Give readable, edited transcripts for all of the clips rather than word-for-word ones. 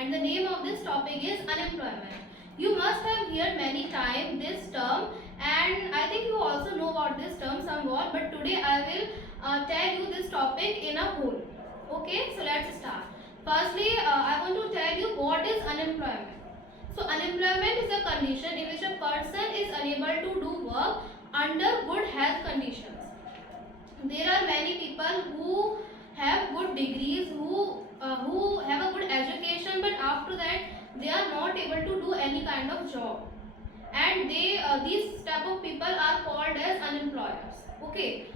and the name of this topic is unemployment. You must have heard many times this term, and I think you also know about this term somewhat, but today I will tell you this topic in a whole. Okay, so let's start. Firstly, I want to tell you what is unemployment. So unemployment is a condition in which a person is unable to do work under good health conditions. There are many people who have good degrees, who have a good education, but after that they are not able to do any kind of job, and these type of people are called as unemployers. Okay,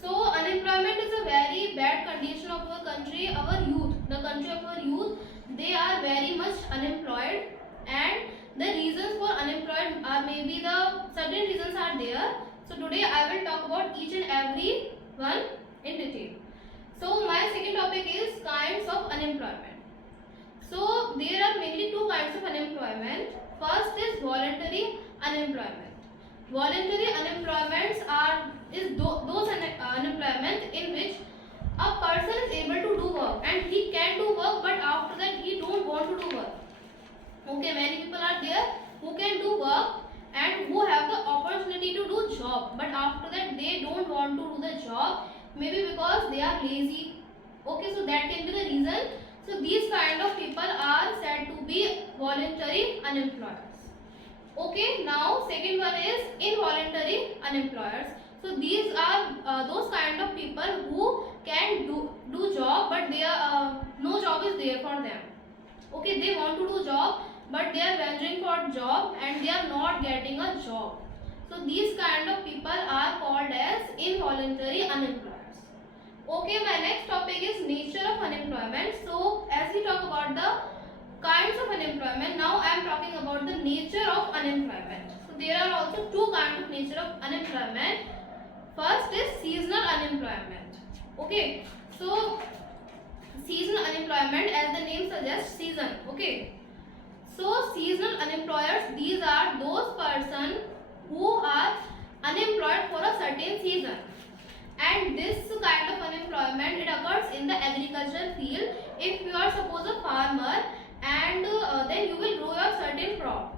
so unemployment is a very bad condition of our country. Our youth, the country of our youth, they are very much unemployed, and the reasons for unemployed are maybe the certain reasons are there. So today I will talk about each and every one in detail. So my second topic is kinds of unemployment. So there are mainly two kinds of unemployment. First is voluntary unemployment. Voluntary unemployments are those unemployment in which a person is able to do work and he can do work, but after that he don't want to do work. Okay, many people are there who can do work and who have the opportunity to do job, but after that they don't want to do the job, maybe because they are lazy. Okay, so that can be the reason. So these kind of people are said to be voluntary unemployers. Okay, now second one is involuntary unemployers. So these are those kind of people who can do job, but they are no job is there for them. Okay, they want to do job, but they are venturing for job and they are not getting a job. So these kind of people are called as involuntary unemployers. Okay, my next topic is nature of unemployment. So as we talk about the kinds of unemployment, now I am talking about the nature of unemployment. So there are also two kinds of nature of unemployment. First is seasonal unemployment. Okay, so seasonal unemployment, as the name suggests, season. Okay, so seasonal unemployers, these are those persons who are unemployed for a certain season, and this kind of unemployment, it occurs in the agricultural field. If you are suppose a farmer, and then you will grow your certain crop,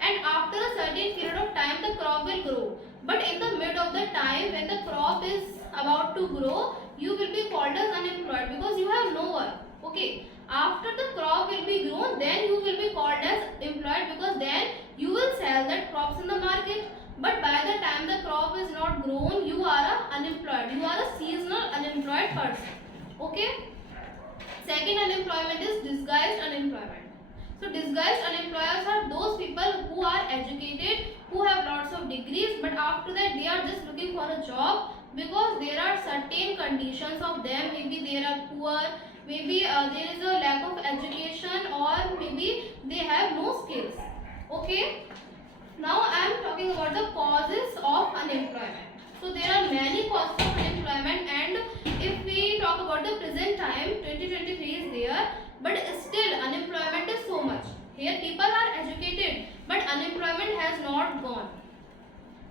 and after a certain period of time the crop will grow, but in the mid of the time when the crop is about to grow, you will be called as unemployed because you have no work. Okay, after the crop will be grown, then you will be called as employed because then you will sell that crops in the market, but by the time the crop is not grown, you are unemployed, you are a seasonal unemployed person. Okay, second unemployment is disguised unemployment. So disguised unemployers are those people who are educated, who have lots of degrees, but after that they are just looking for a job because there are certain conditions of them. Maybe they are poor, maybe there is a lack of education, or maybe they have no skills. Okay, now I am talking about the causes of unemployment. So there are many causes of unemployment, and if we talk about the present time, 2023 is there, but still unemployment is so much. Here people are educated, but unemployment has not gone.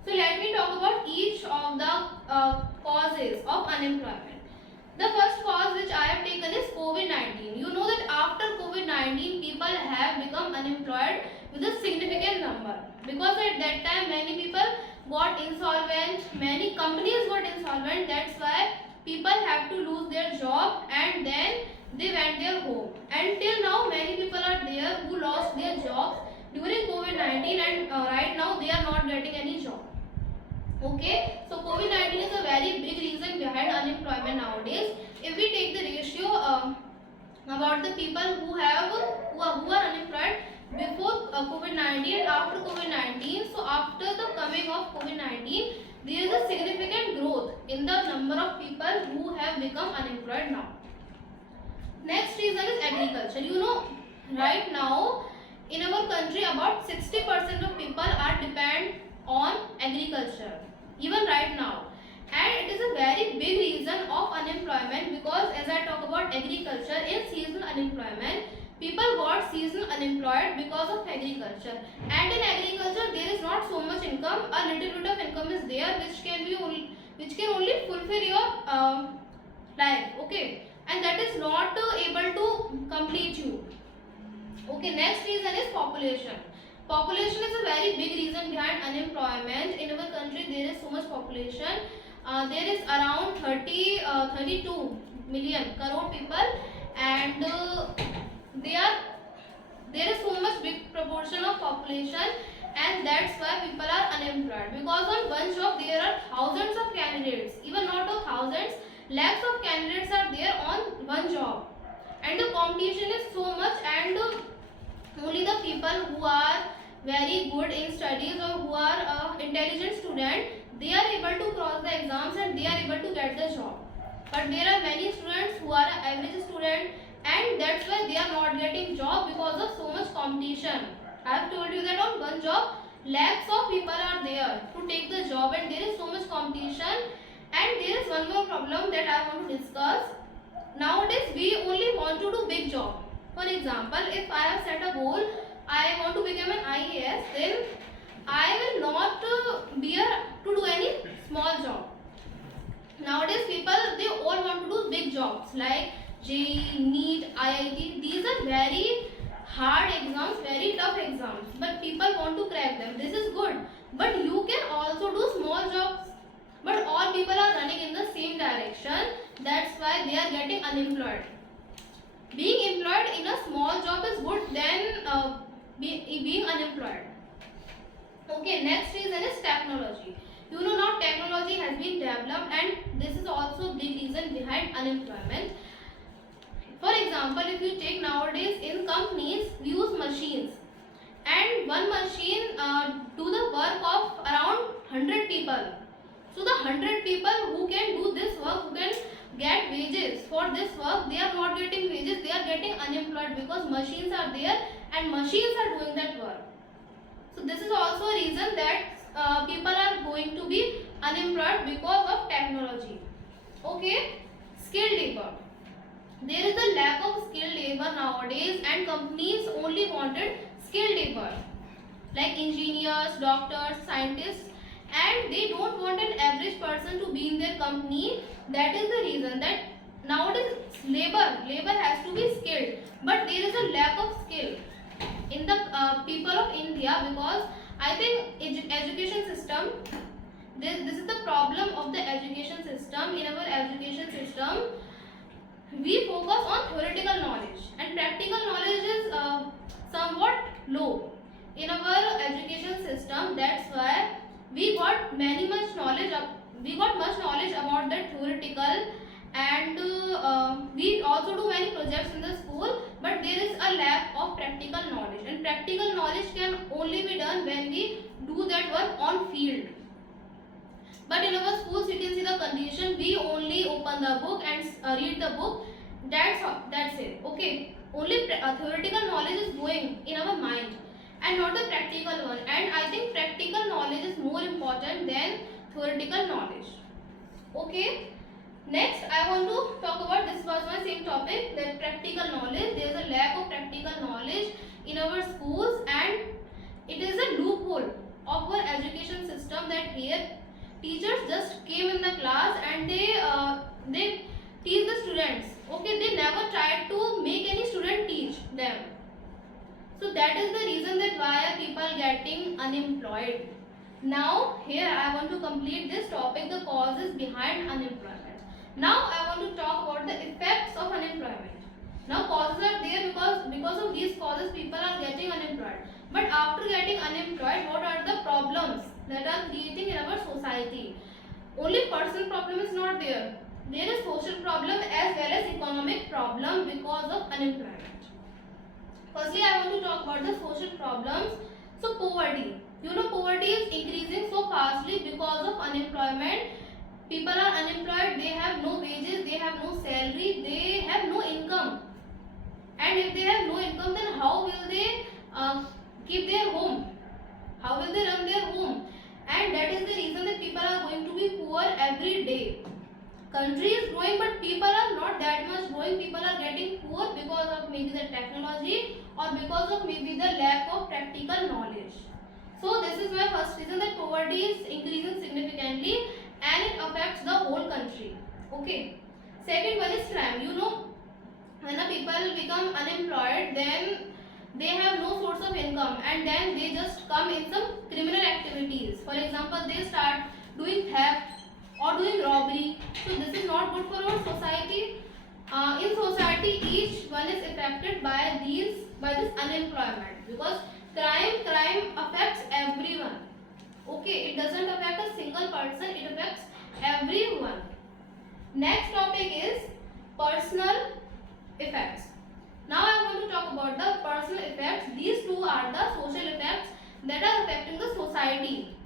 So let me talk about each of the causes of unemployment. The first cause which I have taken is COVID-19. You know that after COVID-19, people have become unemployed with a significant number, because at that time many people got insolvent, many companies got insolvent. That's why people have to lose their job and then they went their home. Until now, many people are there who lost their jobs during COVID-19, and right now they are not getting any job. Okay, so COVID-19 is a very big reason behind unemployment nowadays. If we take the ratio about the people who are unemployed before COVID-19 and after COVID-19, so after the coming of COVID-19, there is a significant growth in the number of people who have become unemployed now. Next reason is agriculture. You know, right now in our country about 60% of people are depend on agriculture, even right now, and it is a very big reason of unemployment, because as I talk about agriculture, in seasonal unemployment, people got seasonal unemployed because of agriculture, and in agriculture there is not so much income. A little bit of income is there which can only fulfill your life. Okay, and that is not able to complete you. Okay, next reason is population. Population is a very big reason behind unemployment. In our country, there is so much population. There is around 32 million crore people, and they are there is so much big proportion of population, and that's why people are unemployed, because on one job there are thousands of candidates, even not of thousands, lakhs of candidates are there on one job, and the competition is so much, and only the people who are very good in studies or who are intelligent student, they are able to cross the exams and they are able to get the job. But there are many students who are an average student, and that's why they are not getting job because of so much competition. I have told you that on one job lakhs of people are there to take the job, and there is so much competition. And there is one more problem that I want to discuss. Nowadays we only want to do big job. For example, if I have set a goal, I want to become an IAS, then I will not bear to do any small job. Nowadays people, they all want to do big jobs like JEE, NEET, IIT. These are very hard exams, very tough exams, but people want to crack them. This is good, but you can also do small jobs. But all people are running in the same direction. That's why they are getting unemployed. Being employed in a small job is good than being unemployed. Okay, next reason is technology. You know, now technology has been developed, and this is also a big reason behind unemployment. For example, if you take nowadays in companies, we use machines, and one machine do the work of around 100 people. So the 100 people who can do this work, who can get wages for this work, they are not getting wages, they are getting unemployed, because machines are there and machines are doing that work. So this is also a reason that people are going to be unemployed because of technology. Okay, skilled labor. There is a lack of skilled labor nowadays, and companies only wanted skilled labor like engineers, doctors, scientists, and they don't want an average person to be in their company. That is the reason that nowadays labor has to be skilled, but there is a lack of skill in the people of India, because I think education system, this is the problem of the education system. In our education system, we focus on theoretical knowledge, and practical knowledge is somewhat low in our education system. That's why we got much knowledge about the theoretical, and we also do many projects in the school, but there is a lack of practical knowledge, and practical knowledge can only be done when we do that work on field. But in our schools, you can see the condition, we only open the book and read the book. That's it. Okay, only theoretical knowledge is going in our mind, and not the practical one. And I think practical knowledge is more important than theoretical knowledge. Okay, next I want to talk about, this was my same topic, that practical knowledge. There is a lack of practical knowledge in our schools, and it is a loophole of our education system, that here teachers just came in the class and they teach the students. Okay, they never tried to make any student teach them. So that is the reason that why are people getting unemployed. Now here I want to complete this topic, the causes behind unemployment. Now I want to talk about the effects of unemployment. Now causes are there because of these causes people are getting unemployed. But after getting unemployed, what are the problems that are creating in our society? Only personal problem is not there. There is social problem as well as economic problem because of unemployment. Firstly, I want to talk about the social problems. So poverty. You know, poverty is increasing so fastly because of unemployment. People are unemployed, they have no wages, they have no salary, they have no income. And if they have no income, then how will they keep their home? How will they run their home? And that is the reason that people are going to be poor every day. Country is growing, but people are not that much growing. People are getting poor because of maybe the technology, or because of maybe the lack of practical knowledge. So this is my first reason, that poverty is increasing significantly and it affects the whole country. Okay. Second one is crime. You know, when the people become unemployed, then they income and then they just come in some criminal activities. For example, they start doing theft or doing robbery. So this is not good for our society. In society, each one is affected by this unemployment, because crime affects everyone. Okay, it doesn't affect a single person, it affects everyone. Next topic is personal effects. Now I want to talk about the personal effects. These two are the social effects that are affecting the society.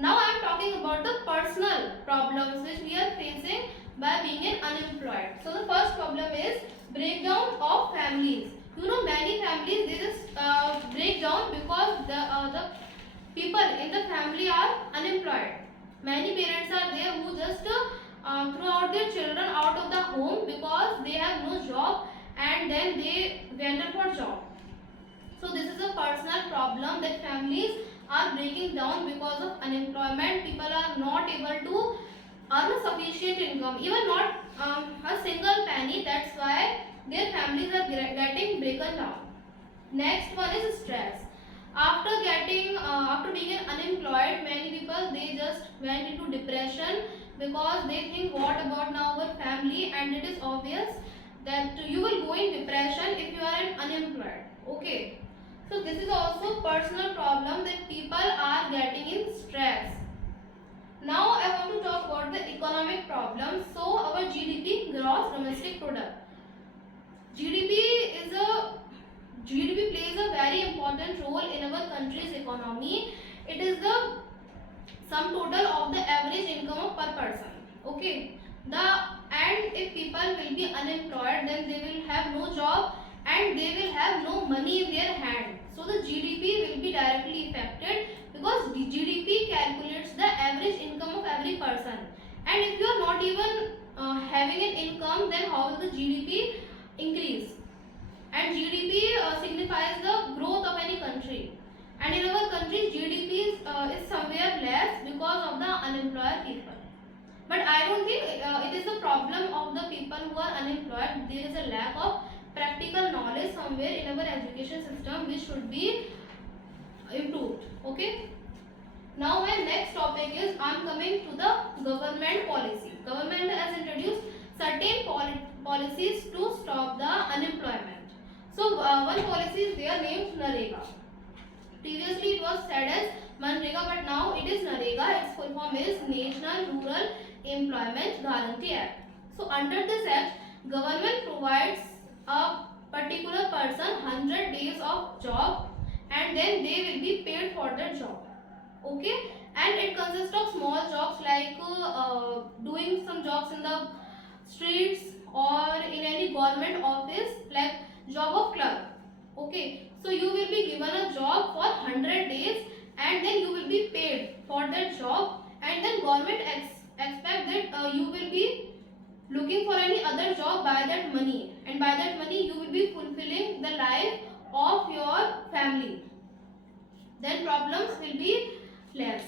Now I am talking about the personal problems which we are facing by being unemployed. So the first problem is breakdown of families. You know, many families, they just break down because the people in the family are unemployed. Many parents are there who just throw out their children out of the home because they have no job, and then they went for job. So this is a personal problem that families are breaking down because of unemployment. People are not able to earn a sufficient income, even not a single penny. That's why their families are getting broken down. Next one is stress. After being unemployed, many people, they just went into depression because they think, what about now our family? And it is obvious that you will go in depression if you are unemployed. Okay, so this is also personal problem that people are getting in stress. Now I want to talk about the economic problems. So our GDP, gross domestic product. GDP plays a very important role in our country's economy. It is the sum total of the average income per person. Okay, and if people will be unemployed, then they will have no job and they will have no money in their hand. So the GDP will be directly affected, because the GDP calculates the average income of every person. And if you are not even having an income, then how will the GDP increase? And GDP signifies the growth of any country. And in our country, GDP is somewhere less because of the unemployed people. But I don't think it is a problem of the people who are unemployed. There is a lack of practical knowledge somewhere in our education system, which should be improved. Okay. Now my next topic is, I am coming to the government policy. Government has introduced certain policies to stop the unemployment. So one policy is there named NREGA. Previously it was said as MNREGA, but now it is NREGA. Its full form is National Rural Employment Guarantee Act. So under this act, government provides a particular person 100 days of job, and then they will be paid for their job. Okay, and it consists of small jobs like doing some jobs in the streets or in any government office, like job of clerk. Okay, so you will be given a job for 100 days and then you will be paid for that job, and then government expect that you will be looking for any other job by that money, and by that money you will be fulfilling the life of your family. Then problems will be less.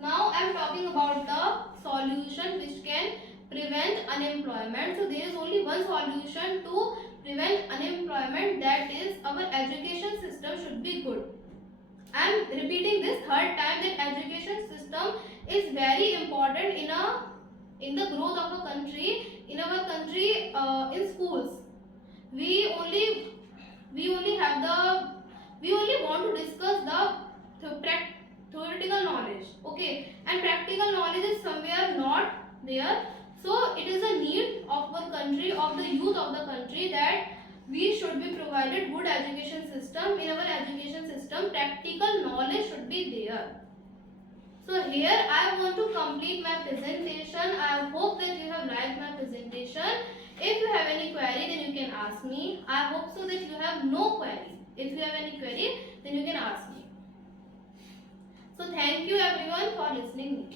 Now I am talking about the solution which can prevent unemployment. So there is only one solution to prevent unemployment, that is our education system should be good. I am repeating this third time that education system is very important in the growth of a country. In our country, in schools, we only want to discuss the theoretical knowledge. Okay, and practical knowledge is somewhere not there. So it is a need of our country, of the youth of the country, that we should be provided good education system. In our education system, practical knowledge should be there. So here I want to complete my presentation. I hope that you have liked my presentation. If you have any query, then you can ask me. I hope so that you have no query. If you have any query, then you can ask me. So thank you everyone for listening.